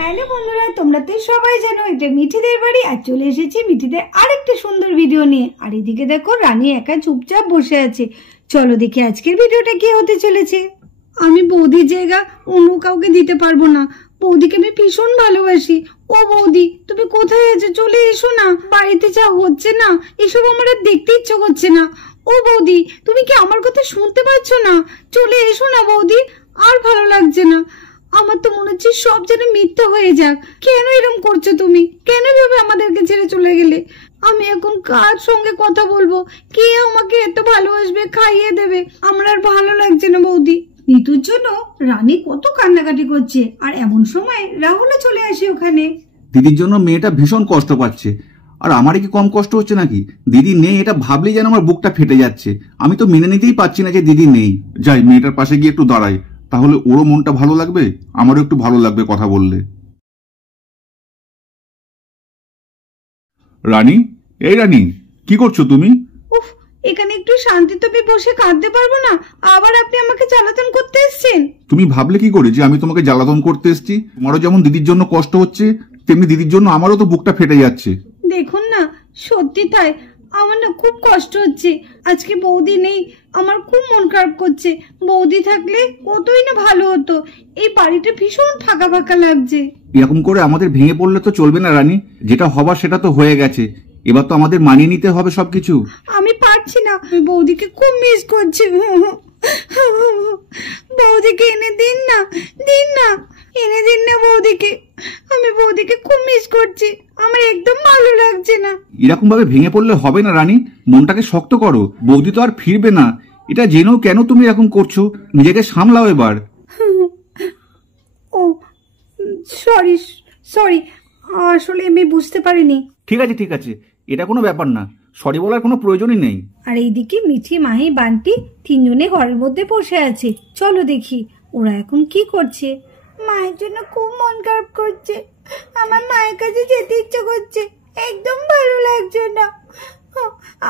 Hello বন্ধুরা, তোমরা তো সবাই জানো এটা মিঠিদের বাড়ি। আর চলে এসেছি মিঠিদের আরেকটা সুন্দর ভিডিও নিয়ে। আর এদিকে দেখো রানী একা চুপচাপ বসে আছে। চলো দেখি আজকের ভিডিওটা কি হতে চলেছে। আমি বৌদির জায়গা অন্য কাউকে দিতে পারবো না। বৌদিকে আমি ভীষণ ভালোবাসি। ও বৌদি, তুমি কোথায় আছো? চলে এসো না। বাড়িতে যা হচ্ছে না, এসব আমার আর দেখতে ইচ্ছে করছে না। ও বৌদি, তুমি কি আমার কথা শুনতে পাচ্ছ না? চলে এসো না বৌদি, আর ভালো লাগছে না। আমার তো মনে হচ্ছে সব যেন মিথ্যা হয়ে যাক। কেন এরকম করছো তুমি? কেন ভাবে আমাদেরকে ছেড়ে চলে গেলে? আমি এখন কার সঙ্গে কথা বলবো? কে আমাকে এত ভালোবাসবে, খাইয়ে দেবে? আমার আর ভালো লাগছে না বৌদি। নিতুর জন্য রানী কত কান্নাকাটি করছে, আর এমন সময় রাহুলও চলে আসে ওখানে। দিদির জন্য মেয়েটা ভীষণ কষ্ট পাচ্ছে, আর আমারই কি কম কষ্ট হচ্ছে নাকি? দিদি নেই এটা ভাবলেই যেন আমার বুকটা ফেটে যাচ্ছে। আমি তো মেনে নিতেই পারছি না যে দিদি নেই। যাই মেয়েটার পাশে গিয়ে একটু দাঁড়াই, তাহলে ওরও মনটা ভালো লাগবে, আমারও একটু ভালো লাগবে কথা বললে। রানী, এই রানী, কি করছো তুমি? উফ, এখানে একটু শান্তিতে বসে কাঁদতে পারবো না? আবার আপনি আমাকে জ্বালাতন করতে এসেছেন? তুমি ভাবলে কি করে যে আমি তোমাকে জ্বালাতন করতে এসেছি? তোমারও যেমন দিদির জন্য কষ্ট হচ্ছে, তেমনি দিদির জন্য আমারও তো বুকটা ফেটে যাচ্ছে। দেখুন না, সত্যি তাই, আমার না খুব কষ্ট হচ্ছে। আজকে বৌদি নেই, আমার খুব মন খারাপ করছে। বৌদি থাকলে কতই না ভালো হতো। এই বাড়িটা ভীষণ ফাঁকা ফাঁকা লাগছে। এরকম করে আমাদের ভেঙে পড়লে তো চলবে না রানী। যেটা হবার সেটা তো হয়ে গেছে, এবার তো আমাদের মানিয়ে নিতে হবে সবকিছু। আমি পারছি না, আমি বৌদিকে খুব মিস করছি। বৌদিকে এনে দিন না, দিন না, এনে দিন না বৌদিকে। আমি বৌদিকে খুব মিস করছি, আমার একদম ভালো লাগছে না। এরকম ভাবে ভেঙে পড়লে হবে না রানী, মনটাকে শক্ত করো। বৌদি তো আর ফিরবে না, এটা জেনেও কেন তুমি এরকম করছো? নিজেকে সামলাও এবার। ও সরি সরি, আসলে আমি বুঝতে পারিনি। ঠিক আছে ঠিক আছে, এটা কোনো ব্যাপার না, সরি বলার কোনো প্রয়োজনই নেই। আর এইদিকে মিঠি, মাহি, বান্টি তিনজনে ঘরের মধ্যে বসে আছে। চলো দেখি ওরা এখন কি করছে। মায়ের জন্য খুব মন খারাপ করছে। আমার মায়ের কাছে যেতে ইচ্ছে করছে, একদম ভালো লাগছে না।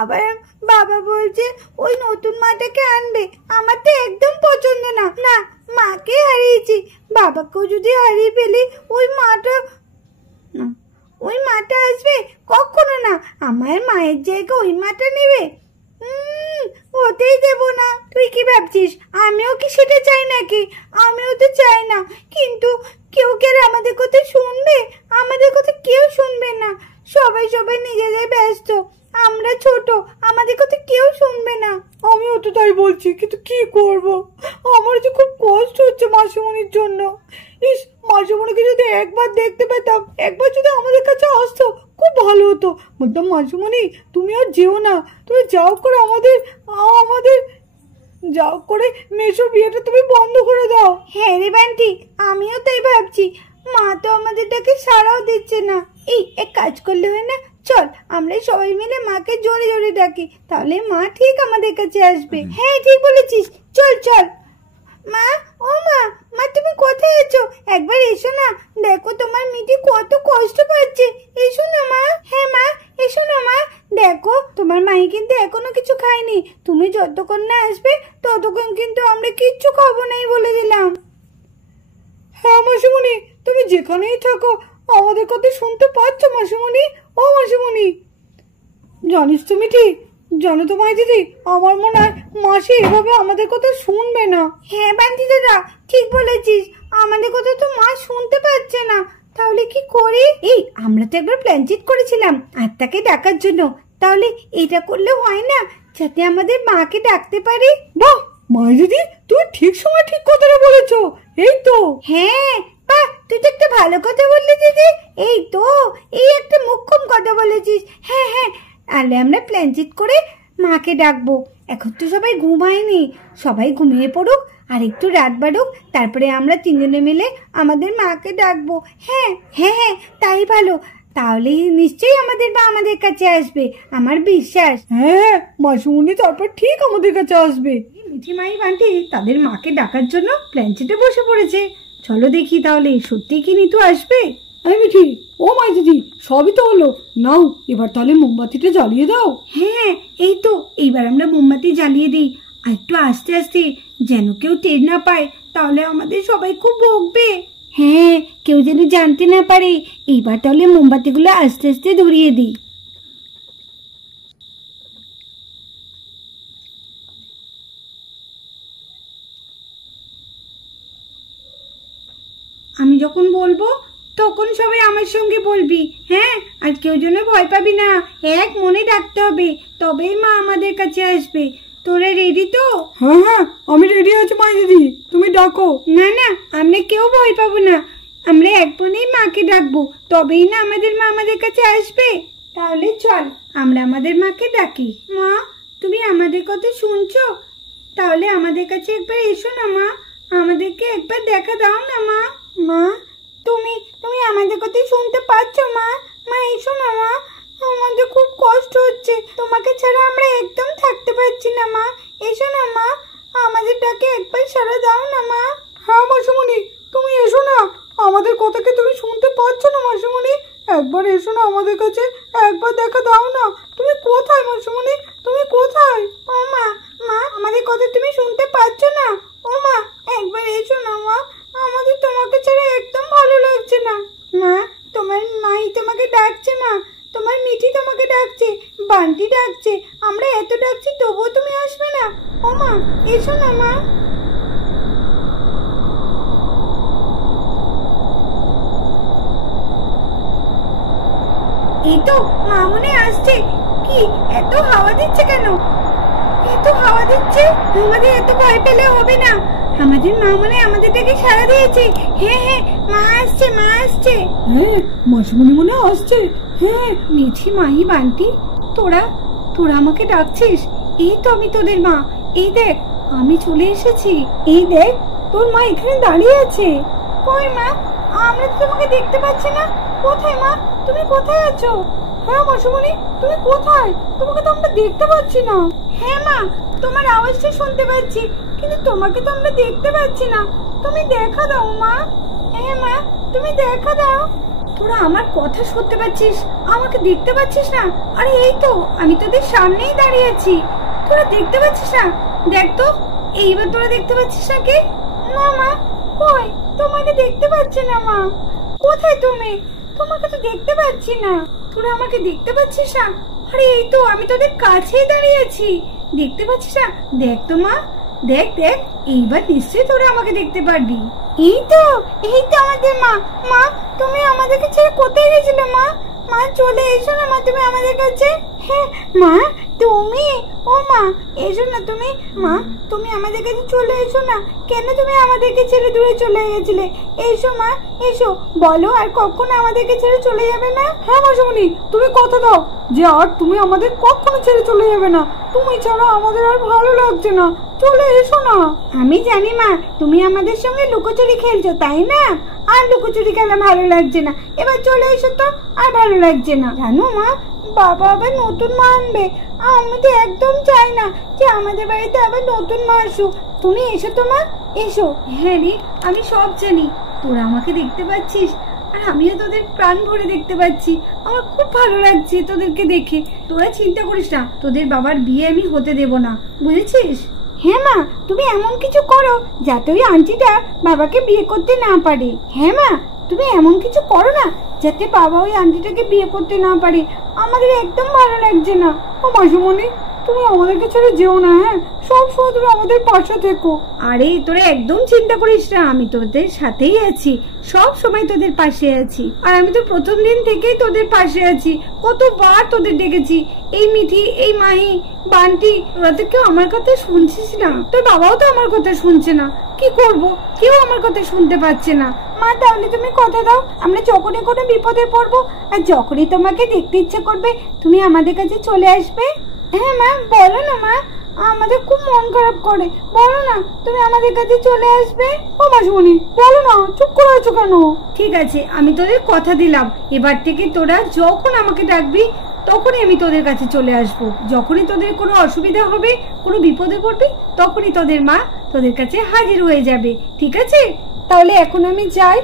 আবার বাবা বলছে ওই নতুন মাটাকে আনবে, আমার তো একদম পছন্দ না। না, মাকে হারিয়েছি, বাবাকেও যদি হারিয়ে ফেলি ওই মাটা আসবে কখনো না। আমার মায়ের জায়গা ওই মাটা নেবে? ওতেই দেব না। তুই কি ভাবছিস আমিও কি সেটা চাই নাকি? আমিও তো চাই না, কিন্তু কেউ কে আমাদের কথা শুনবে? আমাদের কথা কেউ শুনবে না। সবাই নিজেদের ব্যস্ত, আমরা ছোট, আমাদের কথা কেউ শুনবে না। আমিও তো তাই বলছি, কিন্তু কি করব? আমার যে খুব কষ্ট হচ্ছে মাসিমণির জন্য। ইস, মাসিমণিকে যদি একবার দেখতে পেতাম, একবার যদি আমাদের কাছে আসতো, খুব ভালো হতো। বলতাম মাসিমণি তুমি আর যেও না, তুমি যাও করে আমাদের যাও করে মেশো বিয়েটা তুমি বন্ধ করে দাও। হ্যাঁ রে বান্টি, আমিও তাই ভাবছি। মা তো আমাদেরটাকে সাড়াও দিচ্ছে না। এই এক কাজ করলে হয় না, চল আমরা সবাই মিলে মাকে জোরে জোরে ডাকি, তাহলে মা ঠিক আমাদের কাছে আসবে। হ্যাঁ ঠিক বলেছিস, চল চল। মা, ও মা, মা তুমি কোথায় আছো? একবার এসো না, দেখো তোমার মিঠি কত কষ্ট পাচ্ছে। এসো না মা। হ্যাঁ মা, এসো না মা। দেখো তোমার মাই কিন্তু এখনো কিছু খায়নি। তুমি যতক্ষণ না আসবে ততক্ষণ কিন্তু আমরা কিচ্ছু খাবো নাই বলে দিলাম। হ্যাঁ মাসিমণি, তুমি যেখানেই থাকো আমাদের কথা শুনতে পাচ্ছ মাসিমণি? ও মাসিমণি, জানিস তুমি ঠিক, জানো তো মাই দিদি, আমার মনে হয় মাসি এভাবে আমাদের কথা শুনবে না। হ্যাঁ বান্টি দাদা, ঠিক বলেছিস, আমাদের কথা তো মা শুনতে পাচ্ছে না। তাহলে কি করি? এই আমরা তো একবার প্ল্যান চিট করেছিলাম আত্মাকে ডাকার জন্য, তাহলে এটা করলে হয় না, যাতে আমাদের মাকে ডাকতে পারি? বাহ মাই দিদি, তুই ঠিক সময় ঠিক কথাটা বলেছো। এই তো। হ্যাঁ বাহ, তুই তো একটা ভালো কথা বললি দিদি। এই তো, এই একটা মোক্ষম কথা বলেছিস। হ্যাঁ হ্যাঁ, তাহলে আমরা প্ল্যান চিট করে মাকে ডাকবো। এখন তো সবাই ঘুমায়নি, সবাই ঘুমিয়ে পড়ুক, আর একটু রাত বাড়ুক, তারপরে আমরা তিনজনে মিলে আমাদের মাকে ডাকবো। হ্যাঁ হ্যাঁ হ্যাঁ, তাই ভালো। তাহলে নিশ্চয়ই আমাদের মা আমাদের কাছে আসবে, আমার বিশ্বাস। হ্যাঁ, মাসুমণি তারপর ঠিক আমাদের কাছে আসবে। মিঠি, মাই, বান্টি তাদের মাকে ডাকার জন্য প্ল্যান চিটে বসে পড়েছে। চলো দেখি তাহলে সত্যি কি নিতু আসবে। মিঠি, ও মাই দিদি, সবই তো হলো, নাও এবার তাহলে মোমবাতিটা জ্বালিয়ে দাও। হ্যাঁ এই তো, এইবার আমরা মোমবাতি জ্বালিয়ে দিই। আর একটু আস্তে আস্তে, যেন কেউ টের না পায়, তাহলে আমাদের সবাই খুব বকবে। হ্যাঁ, কেউ যেন জানতে না পারে। এইবার তাহলে মোমবাতিগুলো আস্তে আস্তে ধরিয়ে দিই। আমি যখন বলবো তখন সবাই আমার সঙ্গে বলবি, হ্যাঁ? আর কেউ যেন ভয় পাবি না, এক মনে ডাকতে হবে, তবেই মা আমাদের কাছে আসবে। তোরা রেডি তো? হ্যাঁ হ্যাঁ, আমি রেডি আছি মা দিদি, তুমি ডাকো। না না, আমরা কেউ ভয় পাবো না। আমরা এক মনেই মাকে ডাকবো, তবেই না আমাদের মা আমাদের কাছে আসবে। তাহলে চল আমরা আমাদের মাকে ডাকি। মা, তুমি আমাদের কথা শুনছো? তাহলে আমাদের কাছে একবার এসো না মা, আমাদেরকে একবার দেখা দাও না মা। মা, তুমি তুমি আমাদের কথা শুনতে পাচ্ছো মা? মা এসো না মা, আমাদের খুব কষ্ট হচ্ছে, তোমাকে ছাড়া আমরা একদম থাকতে পারছি না মা। এসো না মা, আমাদের ডাকে একবার সাড়া দাও না মা। হ্যাঁ মাসিমণি, তুমি এসো না, আমাদের কথা কি তুমি শুনতে পাচ্ছ না মাসিমণি? একবার এসো না আমাদের কাছে, একবার দেখা দাও না। তুমি কোথায় মাসিমণি, তুমি কোথায়? ও মা, মা আমাদের কথা তুমি শুনতে পাচ্ছ না? ও মা, একবার এসো না মা, আমাদের তোমাকে ছাড়া একদম ভালো লাগছে না। মা, তোমার মাই তোমাকে ডাকছে মা, তোমার মিঠি তোমাকে ডাকছে, বান্টি ডাকছে, আমরা এত ডাকছি তবুও তুমি আসবে না। ও মা, এসো না মা। এই তো মা মনে আসছে। কি এত হাওয়া দিচ্ছে কেন? এত হাওয়া দিচ্ছে, আমাদের এত ভয় পেলে হবে না। আমাদের মা মনে আমাদেরটাকে সাড়া দিয়েছে। হ্যাঁ হ্যাঁ, মা আসছে, মা আসছে। হ্যাঁ, মাসিমণি মনে আসছে। হ্যাঁ, মিঠি, মাহি, বান্টি, তোরা তোরা আমাকে ডাকছিস? এই তো আমি তোদের মা, এই দেখ আমি চলে এসেছি। এই দেখ তোর মা এখানে দাঁড়িয়ে আছে। কই মা, আমরা তো তোমাকে দেখতে পাচ্ছি না। কোথায় মা, তুমি কোথায় আছো? হ্যাঁ মাসিমণি, তুমি কোথায়? তোমাকে তো আমরা দেখতে পাচ্ছি না। হ্যাঁ মা, তোমার আওয়াজটা শুনতে পাচ্ছি, কিন্তু তোমাকে তো আমরা দেখতে পাচ্ছি না। তুমি দেখা দাও মা। হ্যাঁ মা, তুমি দেখা দাও। তোরা আমার কথা শুনতে পাচ্ছিস, আমাকে দেখতে পাচ্ছিস না? আরে এই তো আমি তোদের সামনেই দাঁড়িয়ে আছি, তোরা দেখতে পাচ্ছিস না? দেখ তো, এইবার তোরা দেখতে পাচ্ছিস না? কে? না মা, কই তোমাকে দেখতে পাচ্ছি না মা। কোথায় তুমি? তোমাকে তো দেখতে পাচ্ছি না। তোরা আমাকে দেখতে পাচ্ছিস না? আরে এই তো আমি তোদের কাছেই দাঁড়িয়ে আছি, দেখতে পাচ্ছিস না? দেখ তো মা, দেখ দেখ, এইবার নিশ্চয়ই তোরা আমাকে দেখতে পারবি। এই তো আমাদের মা। মা, তুমি আমাদেরকে ছেড়ে কোথায় গেছিলে মা? মা চলে এসো না মা, তুমি আমাদের কাছে। হ্যাঁ মা, তুমি, ও মা এসো না তুমি। মা, তুমি আমাদের কাছে চলে এসো না। কেন তুমি আমাদেরকে ছেড়ে দূরে চলে গেছিলে? এসো মা, এসো, বলো আর কখনো আমাদেরকে ছেড়ে চলে যাবে না? হ্যাঁ মাসিমণি, তুমি কথা দাও যে আর তুমি আমাদের কখনো ছেড়ে চলে যাবে না। তুমি ছাড়া আমাদের আর ভালো লাগছে না, চলে এসো না। আমি জানি মা, তুমি আমাদের সঙ্গে লুকোচুরি খেলছো, তাই না? আর লুকোচুরি খেলা ভালো লাগছে না, এবার চলে এসো তো, আর ভালো লাগছে না। জানো মা, বাবা আবার নতুন মা আনবে, আমি তো একদম চাই না যে আমাদের বাড়িতে আবার নতুন মা আসুক। তুমি এসো তো মা, এসো। হ্যাঁ রে, আমি সব জানি, তোরা আমাকে দেখতে পাচ্ছিস আর আমিও তোদের প্রাণ ভরে দেখতে পাচ্ছি। আমার খুব ভালো লাগছে তোদেরকে দেখে। তোরা চিন্তা করিস না, তোদের বাবার বিয়ে আমি হতে দেব না, বুঝেছিস? হ্যাঁ মা, তুমি এমন কিছু করো যাতে ওই আন্টিটা বাবাকে বিয়ে করতে না পারে। হ্যাঁ মা, তুমি এমন কিছু করো না যাতে বাবা ওই আন্টিটাকে বিয়ে করতে না পারে। আমাদের একদম ভালো লাগছে না। ও মাসিমণি, তুমি আমাদেরকে ছেড়ে যেও না, হ্যাঁ? সব সময় তুমি আমাদের পাশে থেকো। আরে তোরা একদম চিন্তা করিস না, আমি তোদের সাথেই আছি, সব সময় তোদের পাশে আছি। আর আমি তো প্রথম দিন থেকেই তোদের পাশে আছি, কতবার তোদের ডেকেছি। এই মিঠি, এই মাহি, বান্টি, ওরা তো কেউ আমার কথা শুনছিস না। তোর বাবাও তো আমার কথা শুনছে না, কি করব? কেউ আমার কথা শুনতে পাচ্ছে না। মা, তাহলে তুমি কথা দাও, আমরা যখনই কোনো বিপদে পড়বো আর যখনই তোমাকে দেখতে ইচ্ছে করবে তুমি আমাদের কাছে চলে আসবে। হ্যাঁ মা, বলো না মা, আমাদের খুব মন খারাপ করে, বলো না তুমি আমাদের কাছে চলে আসবে। ও মাসিমণি, বলো না, চুপ করে আছো কেন? ঠিক আছে, আমি তোদের কথা দিলাম, এবার থেকে তোরা যখন আমাকে ডাকবি তখনই আমি তোদের কাছে চলে আসব। যখনই তোদের কোনো অসুবিধা হবে, কোনো বিপদে পড়বি, তখনই তোদের মা তোদের কাছে হাজির হয়ে যাবে, ঠিক আছে? তাহলে এখন আমি যাই,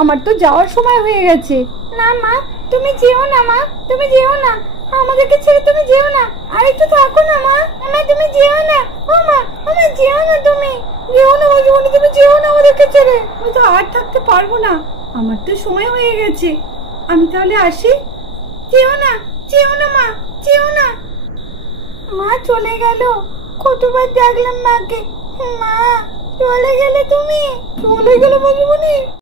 আমার তো যাওয়ার সময় হয়ে গেছে। না মা, তুমি যেও না মা, তুমি যেও না, আমাদেরকে ছেড়ে তুমি যেও না, আর একটু থাকো না মা। তুমি যেও না। ও মা, যেও না, তুমি যেও না মাসিমণি, তুমি যেও যেও না আমাদেরকে ছেড়ে, আমি তো আর থাকতে পারবো না, আমার তো সময় হয়ে গেছে, আমি তাহলে আসি। যেও না, যেও না মা, যেও না। মা চলে গেল, কতবার ডাকলাম মাকে, মা চলে গেলে তুমি, চলে গেলে মাসিমণি।